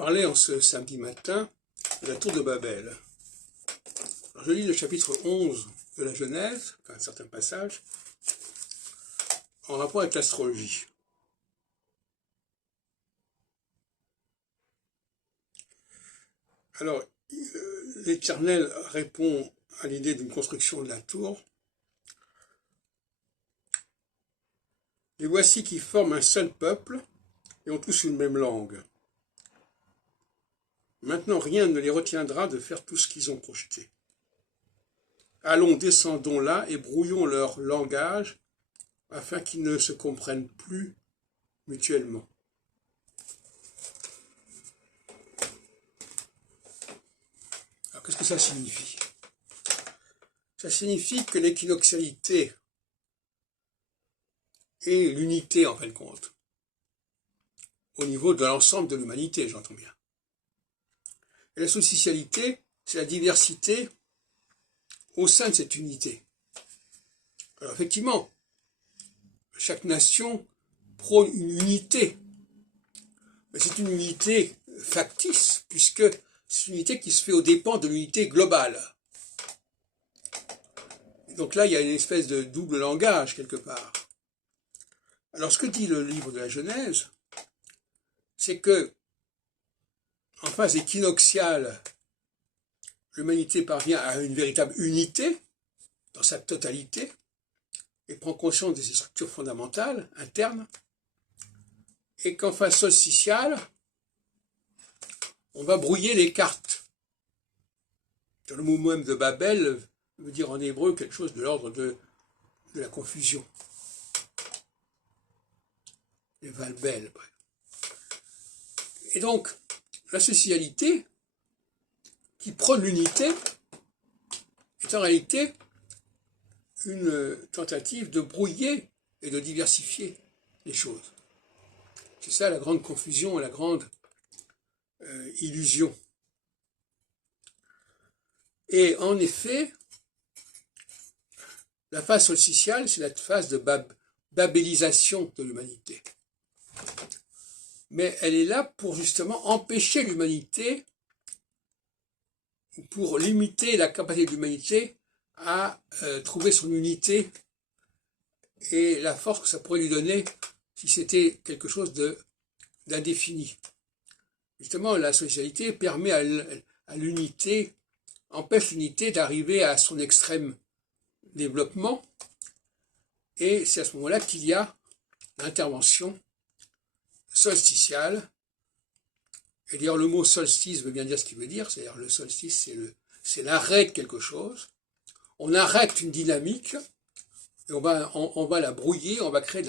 parler en ce samedi matin de la tour de Babel. Alors, je lis le chapitre 11 de la Genèse, enfin, un certain passage, en rapport avec l'astrologie. Alors, l'Éternel répond à l'idée d'une construction de la tour. Les voici qui forment un seul peuple et ont tous une même langue. Maintenant, rien ne les retiendra de faire tout ce qu'ils ont projeté. Allons, descendons là et brouillons leur langage afin qu'ils ne se comprennent plus mutuellement. Alors, qu'est-ce que ça signifie? Ça signifie que l'équinoxialité et l'unité, en fin de compte, au niveau de l'ensemble de l'humanité, j'entends bien. Et la socialité, c'est la diversité au sein de cette unité. Alors effectivement, chaque nation prône une unité, mais c'est une unité factice, puisque c'est une unité qui se fait aux dépens de l'unité globale. Donc là, il y a une espèce de double langage quelque part. Alors ce que dit le livre de la Genèse, c'est que en phase équinoxiale, l'humanité parvient à une véritable unité dans sa totalité et prend conscience de ses structures fondamentales, internes, et qu'en phase solsticiale, on va brouiller les cartes. Le mot même de Babel veut dire en hébreu quelque chose de l'ordre de la confusion. Les Valbel. Et donc, la socialité, qui prône l'unité, est en réalité une tentative de brouiller et de diversifier les choses. C'est ça la grande confusion et la grande illusion. Et en effet, la phase solsticiale, c'est la phase de babélisation de l'humanité. Mais elle est là pour justement empêcher l'humanité, pour limiter la capacité de l'humanité à trouver son unité et la force que ça pourrait lui donner si c'était quelque chose d'indéfini. Justement, la socialité permet à l'unité, empêche l'unité d'arriver à son extrême développement, et c'est à ce moment-là qu'il y a l'intervention solsticiale. Et d'ailleurs, le mot solstice veut bien dire ce qu'il veut dire, c'est-à-dire le solstice, c'est l'arrêt de quelque chose. On arrête une dynamique, et on va la brouiller, on va créer de la